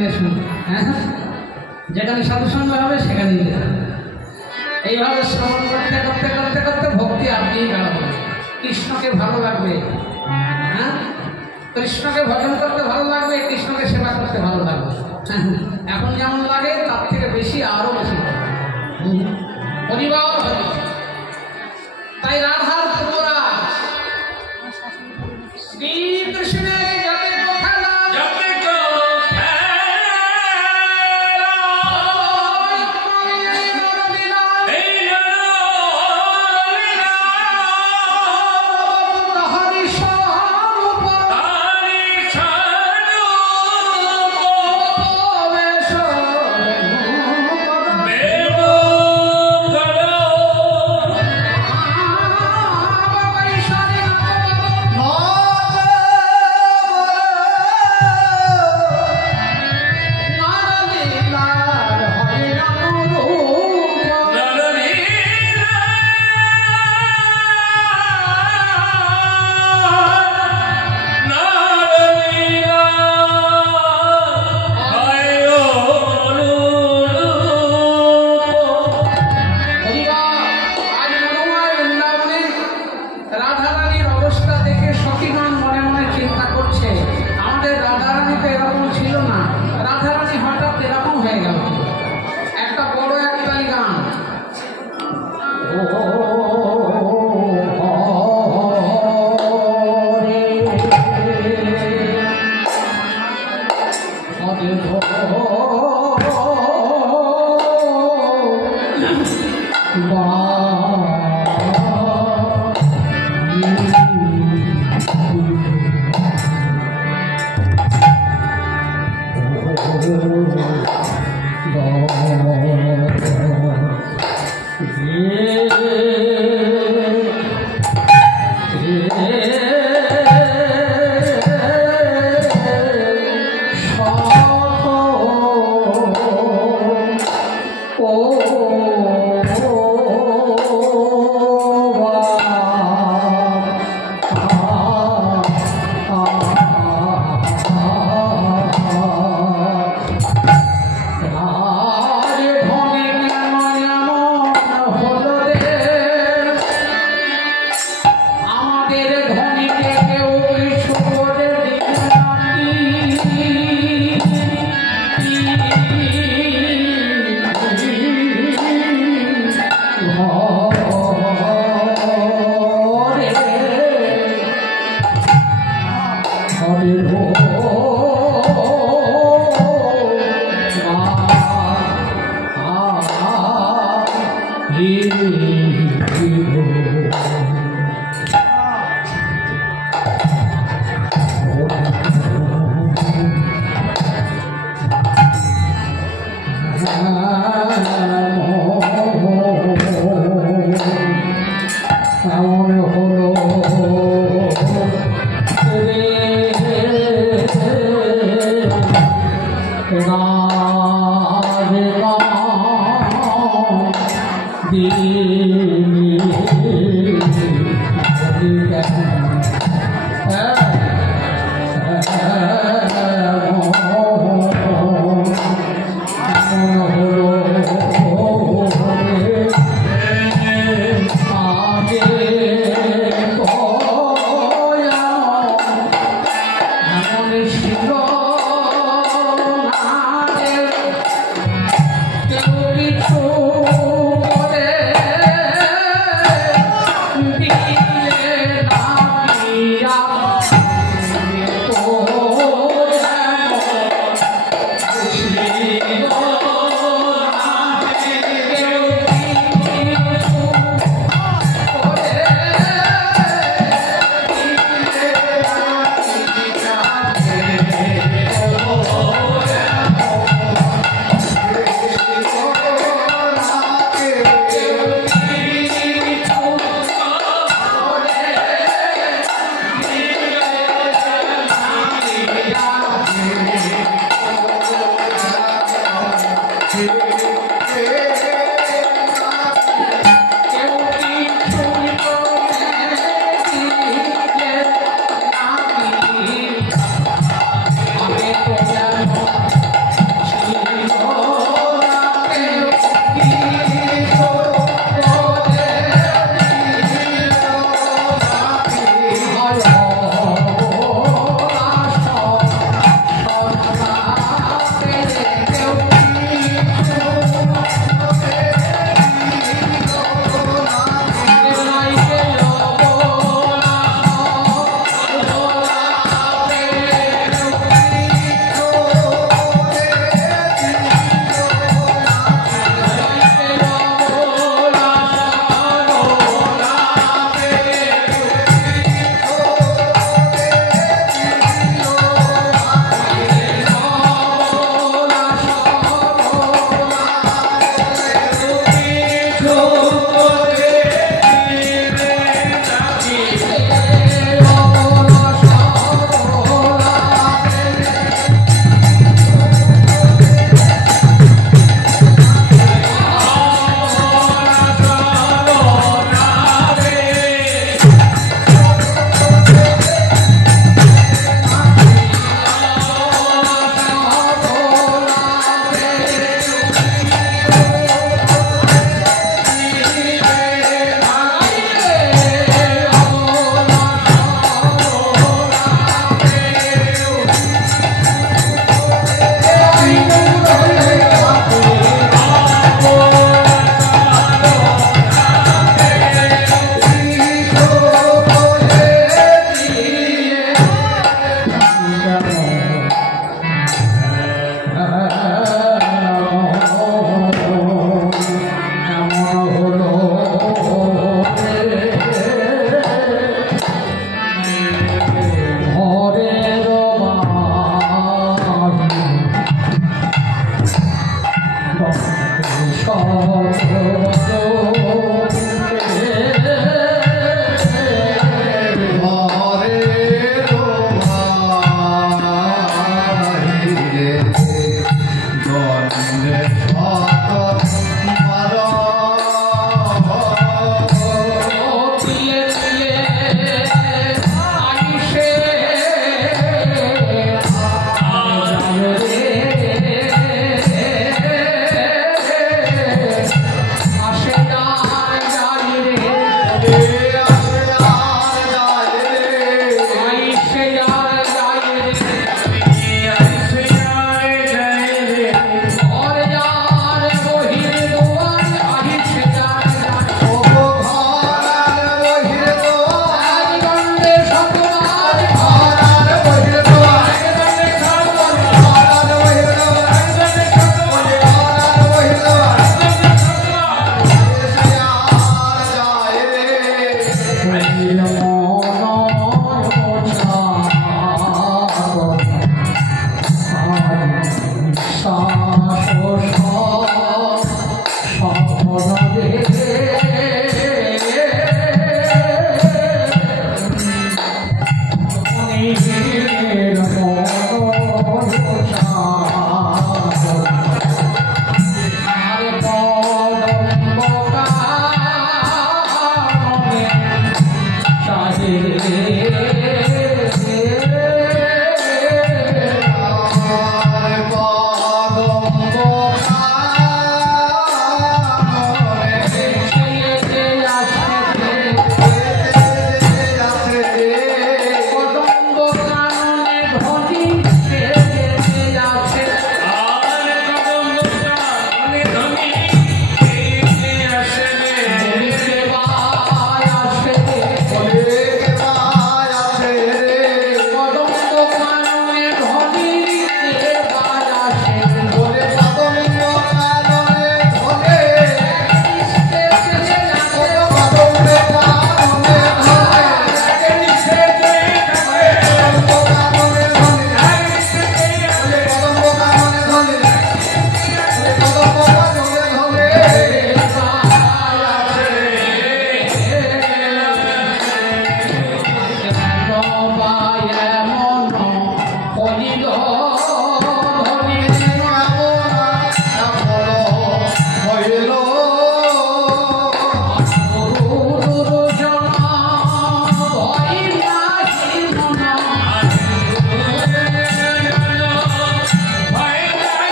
গেলে শুনবে, হ্যাঁ, যেখানে সাধুসঙ্গ হবে সেখানেই যেতে হবে। এইভাবে শ্রবণ করতে করতে করতে করতে ভক্তি আপনিই বেড়াবেন। কৃষ্ণকে ভালো লাগবে, হ্যাঁ, কৃষ্ণকে ভজন করতে ভালো লাগবে, কৃষ্ণকে সেবা করতে ভালো লাগবে। এখন যেমন লাগে তার থেকে বেশি, আরো বেশি পরিবার হবে। তাই রাধার তোমরা শ্রীকৃষ্ণের যাতে কথা না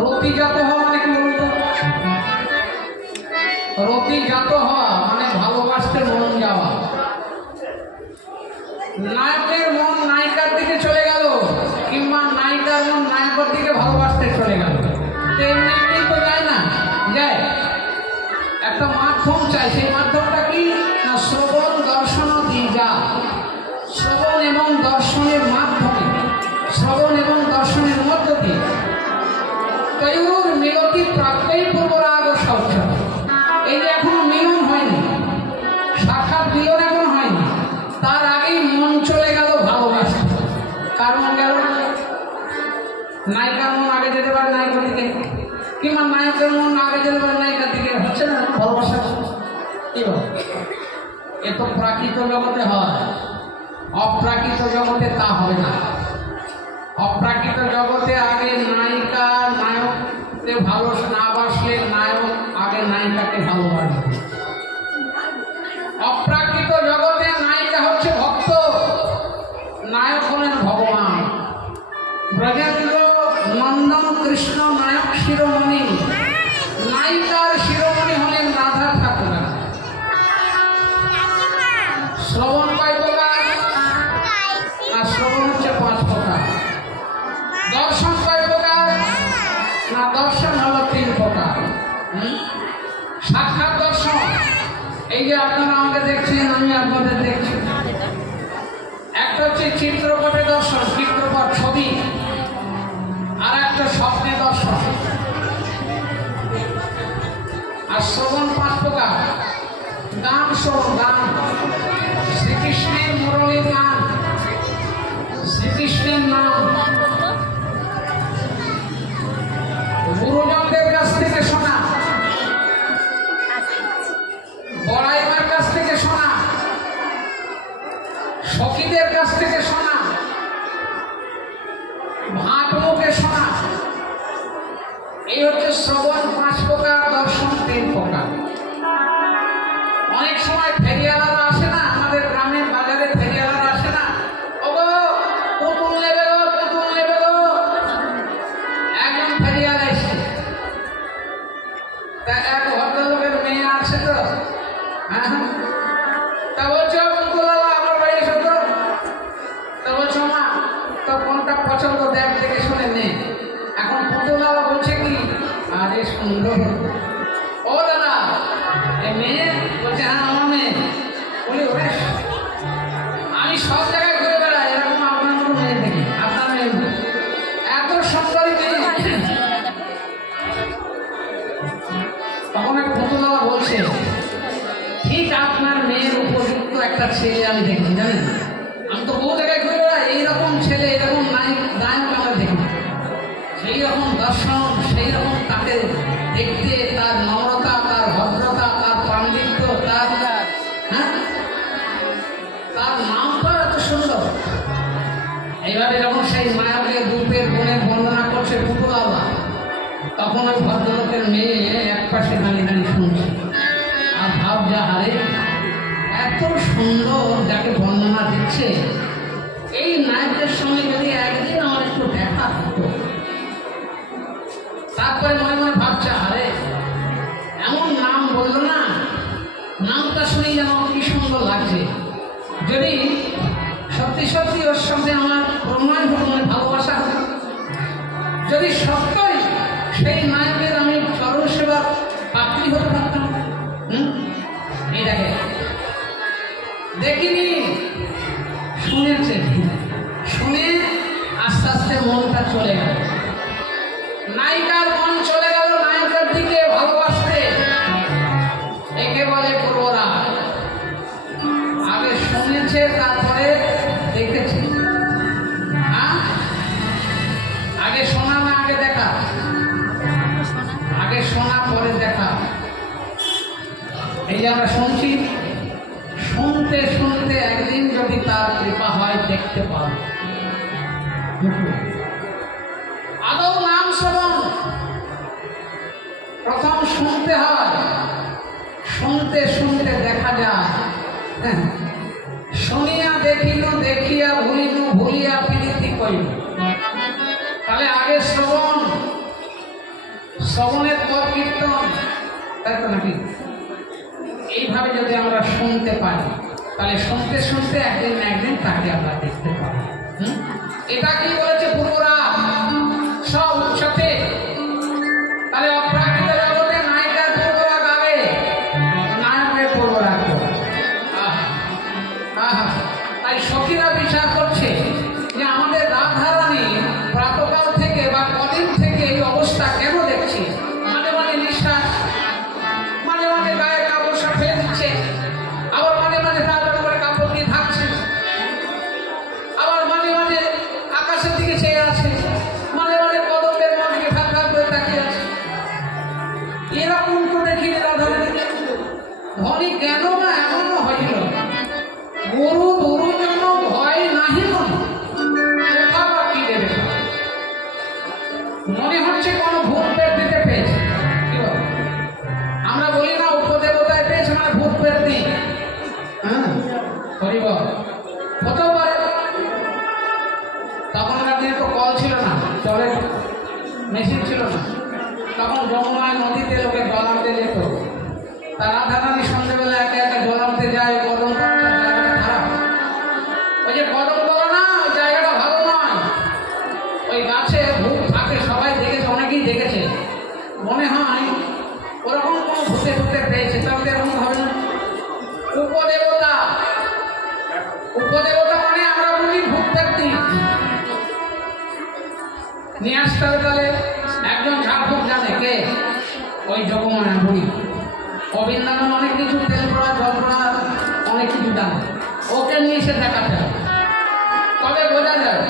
রতিজাত হওয়া মানে কি বলতো? রতিজাত হওয়া মানে ভালোবাসতে মন যাওয়া। নায়কের মন নায়িকার দিকে চলে গেল, কিংবা নায়িকার মন নায়কের দিকে ভালোবাসতে চলে গেল। এমনি তো যায় না, যায় একটা মাধ্যম চাই। সেই মাধ্যমটা কি না শ্রবণ দর্শন দিজা। শ্রবণ এবং দর্শনের মাধ্যমে, শ্রবণ এবং দর্শনের মধ্য দিয়ে তৈর মিলতি প্রাপ্তই পূর্বরাগ শৌচ। এই যে এখনো মিলন হয়নি, সাক্ষাৎ মিলন এখন হয়নি, তার আগেই মন চলে গেল ভালোবাসা। কার মন গেল? নায়িকার মন আগে যেতে পারে নায়কের দিকে, কিংবা নায়কের মন আগে যেতে পারে নায়িকার দিকে। হচ্ছে না ভালোবাসা? কি বল? এ তো প্রাকৃত জগতে হয়, অপ্রাকৃত জগতে তা হবে না। অপ্রাকৃত জগতে আগে নায়িকা নায়ককে ভালো না বাসলে নায়ক আগে নায়িকাকে ভালোবাসবে। অপ্রাকৃত জগতে নায়িকা হচ্ছে ভক্ত, নায়ক হলেন ভগবান। ব্রজেন্দ্র নন্দন কৃষ্ণ নায়ক শিরোমণি, নায়িকার শিরোমণি হলেন রাধা ঠাকুর। শ্রবণ কয় প্রকার? না শ্রবণ হচ্ছে 5 প্রকার। দর্শন কয় প্রকার? না দর্শন হলো 3 প্রকার। সাক্ষাৎ দর্শন, এই যে আপনারা আমাকে দেখছেন, আমি আপনাদের দেখছি। একটা হচ্ছে চিত্রপটে দর্শন, চিত্রপট ছবি, আর একটা স্বপ্নে দর্শন। আর শ্রবণ 5 প্রকার। গান শ্রবণ, গান, শ্রীকৃষ্ণের মুরলীর গান, শ্রীকৃষ্ণের নাম, গুরুজনদের কাছ থেকে শোনা, বড়াইমার কাছ থেকে শোনা, সখীদের কাছ থেকে শোনা, ভাট মুখে শোনা। এই হচ্ছে শ্রবণ 5 প্রকার, দর্শন 3 প্রকার। অনেক সময় ফেরিয়ালারা আসে না, আমাদের গ্রামের বাজারে ফেরিয়ালারা আসে না, ওগো পুতুল নেবে গো, পুতুল নেবে গো। একজন ফেরিয়ালা এসে, তা এক ভদ্রলোকের মেয়ে আছে তো, তা বলছে পুতুলালা আমার বাড়ি এসো তো। তা বলছো মা তো কোনটা পছন্দ দেখ, দেখে শুনে নে। এখন পুতুলালা বলছে কি, আরে সুন্দর। ও দাদা এই মেয়ে? বলছে হ্যাঁ আমার মেয়ে। বলি ওরে আমি সব জায়গায় ঘুরে বেড়াই, এরকম আপনার মতো মেয়ে দেখি। আপনার মেয়ে এত সুন্দরী মেয়ে। তখন এক পুতুলালা বলছে, ঠিক আপনার মেয়ের উপযুক্ত একটা ছেলে আমি দেখি, জানেন? আমি তো বহু জায়গায় ঘুরে বেড়াই, এইরকম ছেলে, এরকম নায়ক আমরা দেখি। সেই রকম দর্শন, সেই রকম তাকে দেখতে, তার নম্রতা, তার ভদ্রতা, তার পাণ্ডিত্য, তার নামটা এত সুন্দর। এইভাবে যখন সেই মায়াকের রূপের গুণের বর্ণনা করছে পুতুলালা, তখন ওই ভদ্রলোকের মেয়ে এক পাশে দাঁড়িয়ে দাঁড়িয়ে শুনছে আর ভাব যা হারে, এত সুন্দর যাকে বর্ণনা দিচ্ছে, এই নায়কের সঙ্গে যদি একদিন আমার একটু দেখা হতো। তারপরে মনে মনে ভাবছে, আরে এমন নাম বললো না, নামটা শুনেই যেন কি সুন্দর লাগছে। যদি সত্যি সত্যি ওর সঙ্গে আমার প্রমাণ হতো, মানে ভালোবাসা হতো, যদি সত্যই সেই নায়কের আমি চরণ সেবা পাত্রী হতে পারতাম। এই দেখে দেখিনি, শুনেছে, শুনে আস্তে আস্তে মনটা চলে গেল, নায়িকার মন চলে গেল নায়কের দিকে ভালোবাসতে। একে বলে পূর্বরাগ। আগে শুনেছে, তারপরে দেখেছে। আগে শোনা না আগে দেখা? আগে শোনা পরে দেখা। এই যে আমরা শুনছি, শুনতে শুনতে একদিন যদি তার কৃপা হয় দেখতে পাবো। আদৌ নাম শ্রবণ প্রথম শুনতে হয়, শুনতে শুনতে দেখা যায়। শুনিয়া দেখিল, দেখিয়া ভুলিল, ভুলিয়া প্রীতি করিল। তাহলে আগে শ্রবণ, শ্রবণের পর কীর্তন, তাই তো নাকি? এইভাবে যদি আমরা শুনতে পারি তাহলে শুনতে শুনতে একদিন না একদিন তাকে আমরা দেখতে পাবো। এটা কি বলেছে পূর্বরা সব উৎসতে? তাহলে অপ্রাকৃত জগতে নায়িকার পূর্বরা গাবে, নায়কের পূর্বরা গাবে। তাই সখীরা বিচার করছে যে আমাদের রাধারানী প্রাতকাল থেকে বা কদিন থেকে এই অবস্থা কেন দেখছি? মাঝে মাঝে নিঃশ্বাস, মাঝে মাঝে গায়ে কাপড় ফেলে দিচ্ছে, আবার মাঝে মাঝে তাড়াতাড়ি করে কাপড় দিয়ে থাকছে, আবার মাঝে মাঝে আকাশের দিকে চেয়ে আছে, মাঝে মাঝে কদমের মধ্যে ফাঁকা করে তাকিয়ে আছে। এরকম তো দেখিনি রাধারানীকে। ধনী কেন না এমনও হইল, গুরু গুরুর জন্য ভয় নাহি কি দেবে? মনে হচ্ছে কোনো ভূত পেট দিতে পেয়েছে। আমরা বলি না উপদেবতায় পেয়েছে মানে ভূত পেট দিই। হতেও পারে। তখনকার দিনে তো কল ছিল না, জলের মেশিন ছিল না। তখন যমুনায় নদীতে লোকে জল আনতে যেত। তা রাধারানী সন্ধ্যেবেলা একা একা জল আনতে যায়। কদম জায়গাটা খারাপ, ওই যে কদম করো না, ওই জায়গাটা ভালো নয়। ওই গাছে ভূত থাকে, সবাই দেখেছে, অনেকেই দেখেছে। মনে হয় ওরকম কোনো ভূতে ভূতে পেয়েছে, তাহলে এরকম হবে না। উপদেবতা, উপদেবতা মানে আমরা বুঝি ভূত ব্যক্তি নিয়ে আসতে হবে। তাহলে একজন ঝাড়ফুঁক জানে কে? ওই যোগমায়া বুড়ি। অবিন্দানো অনেক কিছু, তেল পড়া, জল পড়া, অনেক কিছু জানে। ওকে নিয়ে এসে দেখাতে হবে, তবে বোঝা যায়।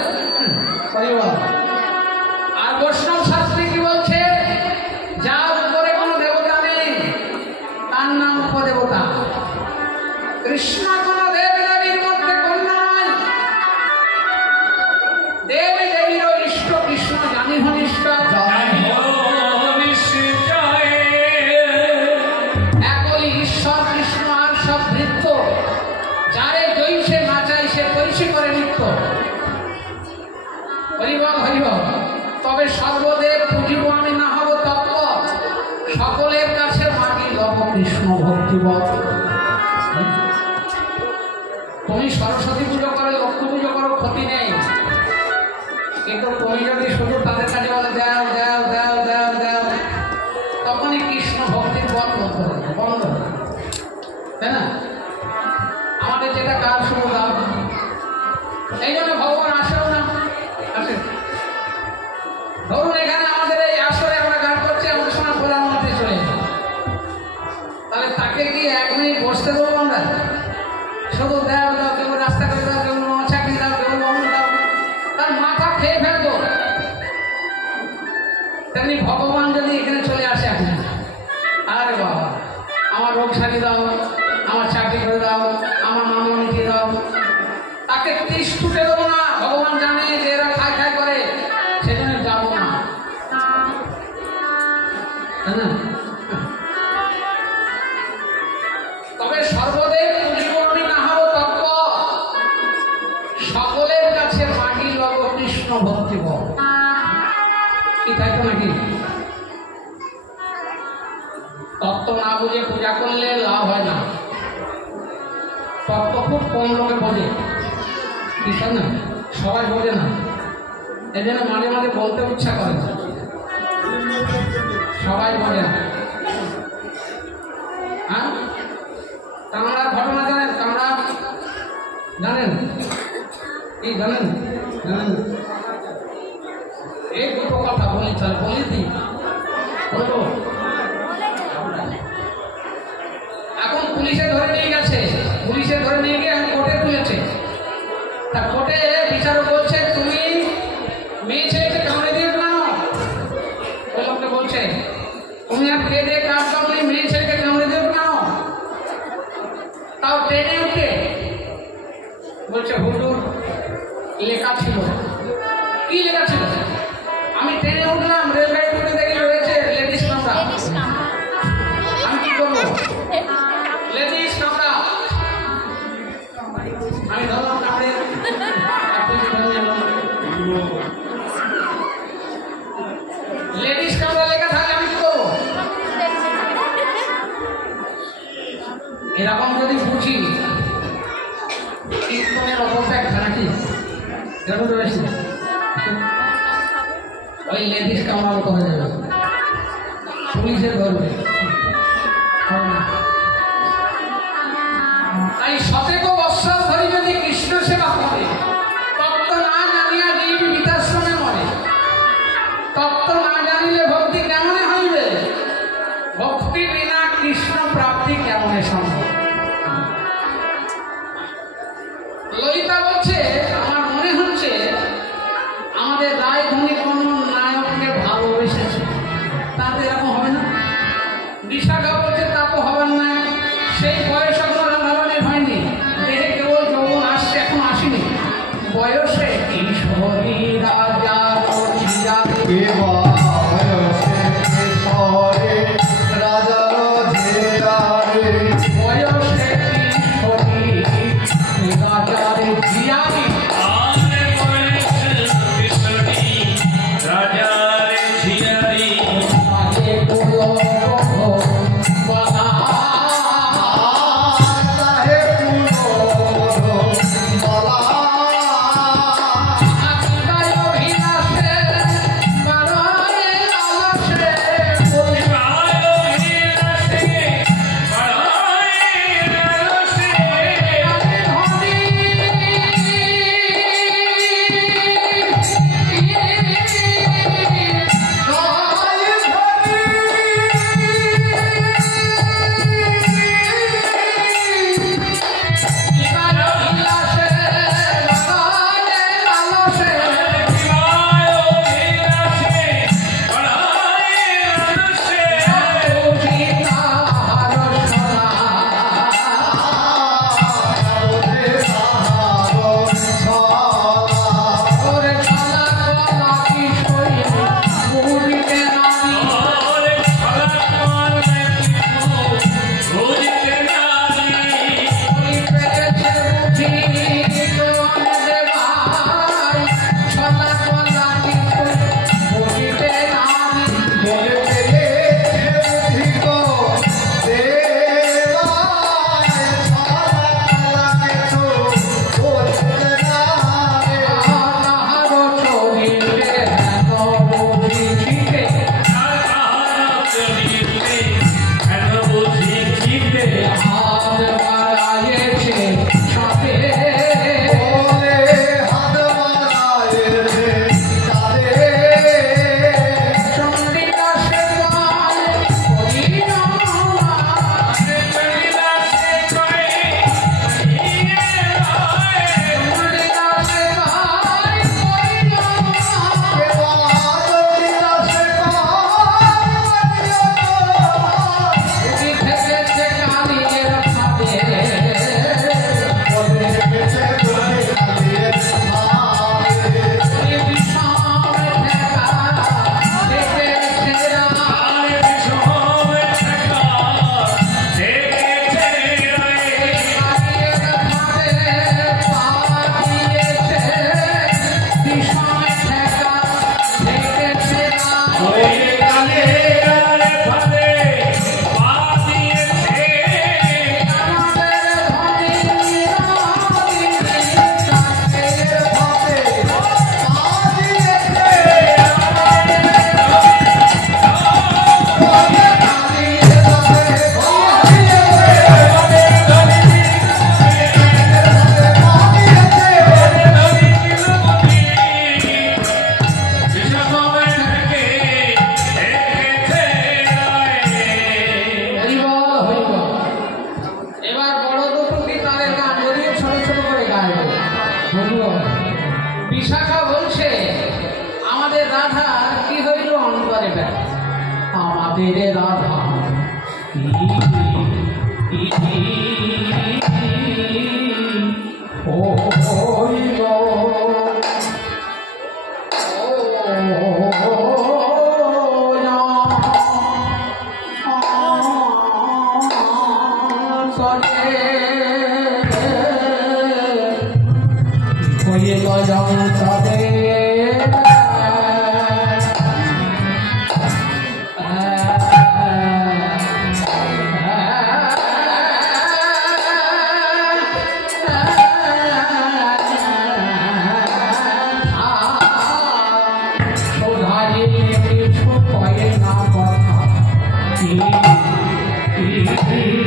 আর বৈষ্ণব শাস্ত্রে কি বলছে? যার উপরে কোনো দেবতা নেই তার নাম উপদেবতা। কৃষ্ণ কোনো দেবী দেবীর মধ্যে কন্যা নয়। দেবী দেবীর ইষ্ট কৃষ্ণ, জানি হনিষ্ঠ একই ঈশ্বর কৃষ্ণ। আর সব নৃত্য, যারে জৈসে নাচাই সে তৈসে করে নৃত্য। হরিবল হরিবল। তবে সর্বদেব পুজিব আমি না হব তত্ত্ব, সকলের কাছে মাগি লব কৃষ্ণ ভক্তিবত। তুমি সরস্বতী পুজো করো, লক্ষ্মী পুজো করো, ক্ষতি নেই। কিন্তু তুমি যদি শুধু তাদের কাছে বলে দাও দাও দাও দাও দাও, তখনই কৃষ্ণ ভক্তির পথ বন্ধ, তাই না? আমাদের যেটা কাজ শুরু দাও, এই জন্য ভগবান আসেও না। আসে ধরুন এখানে আমাদের এই আসরে আমরা গান করছি, আমাদের সময় প্রধানমন্ত্রী চলে যাবে, তাহলে তাকে কি 1 মিনিট বসতে দেবো আমরা? শুধু দাও দাও, কেউ রাস্তা করে দাও, কেউ চাকরি দাও, কেউ অন্য দাও, তার মাথা খেয়ে ফেলবো। তেমনি ভগবান যদি এখানে চলে আসে এখন, আরে বাবা আমার রোগ সারিয়ে দাও, আমার চাকরি করে দাও, আমার মামলা মিটিয়ে দাও, তাকে 30 টুটে দেবো না। ভগবান জানে যে এরা খায় খায় করে, সেজন্য যাবো না। তবে সর্বদেব পুজিব আমি না হব তত্ত্ব, সকলের কাছে মাগি লব কৃষ্ণ ভক্তিব। কি তাই তো নাকি? তত্ত্ব না বুঝে পূজা করলে লাভ হয় না। তত্ত্ব খুব কম লোকে বোঝে, কি তাই না? সবাই বোঝে না। এই জন্য মাঝে মাঝে বলতে ইচ্ছা করে, সবাই বোঝে না। হ্যাঁ, কামড়ার ঘটনা জানেন? কামড়া জানেন? কি জানেন? জানেন? এই দুটো কথা বলি, তাহলে বলি দিই, বলবো। এখন পুলিশে ধরে নিয়ে গেছে, পুলিশে ধরে নিয়ে গিয়ে এখন কোর্টে তুলেছে। তা কোর্টে বিচারক বলছে তুমি মেয়ে ছেলেকে কামড়ে দিয়ে কেন? ওই লোকটা বলছে তুমি আর খেয়ে দিয়ে কাজ কামড়ে মেয়ে ছেলেকে কামড়ে দিয়ে কেন? এরকম যদি বুঝি কীর্তনের অবস্থা নাকি বেশি ওই লেডিস কামড়া মতো হয়ে যাবে, পুলিশের ধরবে। তাই শতেক বৎসর ধরে যদি কৃষ্ণ সেবা করে, তত্ত্ব না জানিয়া জীব বৃদ্ধাশ্রমে মরে। তত্ত্ব না জানিলে ভক্তি কেমনে হইবে? ভক্তি বিনা কৃষ্ণ প্রাপ্তি কেমনে সম্ভব? ললিতা বলছে, আমার মনে হচ্ছে আমাদের রায়ধনী কোন নায়ককে ভালোবেসেছে, তাতে এরকম হবে না। বিশাখা বলছে তা তো হবার না, সেই বয়স এখনো রাধারানীর হয়নি, দেহে কেবল যৌবন আসছে, এখন আসেনি। বয়সে কিশোরী রাজা বিশাখা বলছে আমাদের রাধা কি হইল অন্তরে ব্যথা, আমাদের রাধা ও হইল Hallelujah.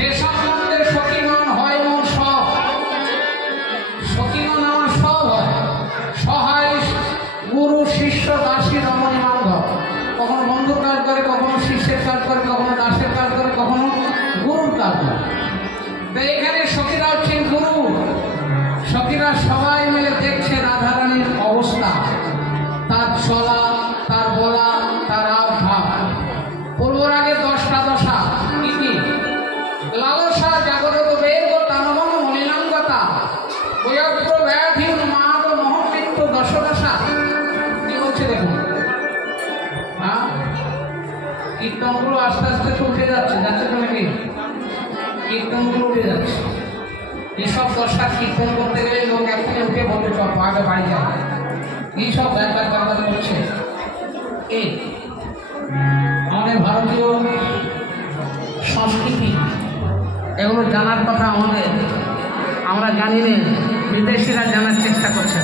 সে সম্বন্ধে সখীগণ হয় মন সব, সখীগণ আমার সব হয়। সহায় গুরু শিষ্য দাসী রমণী বান্ধব, কখনো বন্ধুর কাজ করে, কখনো শিষ্যের কাজ করে, কখনো দাসের কাজ করে, কখনো গুরুর কাজ করে। তো এখানে সখীরা হচ্ছেন গুরু। সখীরা সবাই মিলে দেখছে রাধারানীর অবস্থা, তার চলা, তার বলা, তার আভাব। পূর্বর আগে 10টা দশা কি কি? লালসা, জাগরত বেগ, টানবন মলিনাঙ্গতা, বয়গ্র ব্যাধি, মাদ মহমৃত্যু, দশদশা। কি বলছে দেখুন, হ্যাঁ কীর্তনগুলো আস্তে আস্তে তো উঠে যাচ্ছে, যাচ্ছে তো নাকি? কীর্তনগুলো উঠে যাচ্ছে। এইসব দশা কীর্তন করতে গেলে লোক এখনই উঠে বলতে চল আগে বাড়ি যায়। এইসব ব্যাপার ব্যাপার করছে। এই আমাদের ভারতীয় সংস্কৃতি, এগুলো জানার কথা আমাদের, আমরা জানি না, বিদেশিরা জানার চেষ্টা করছে।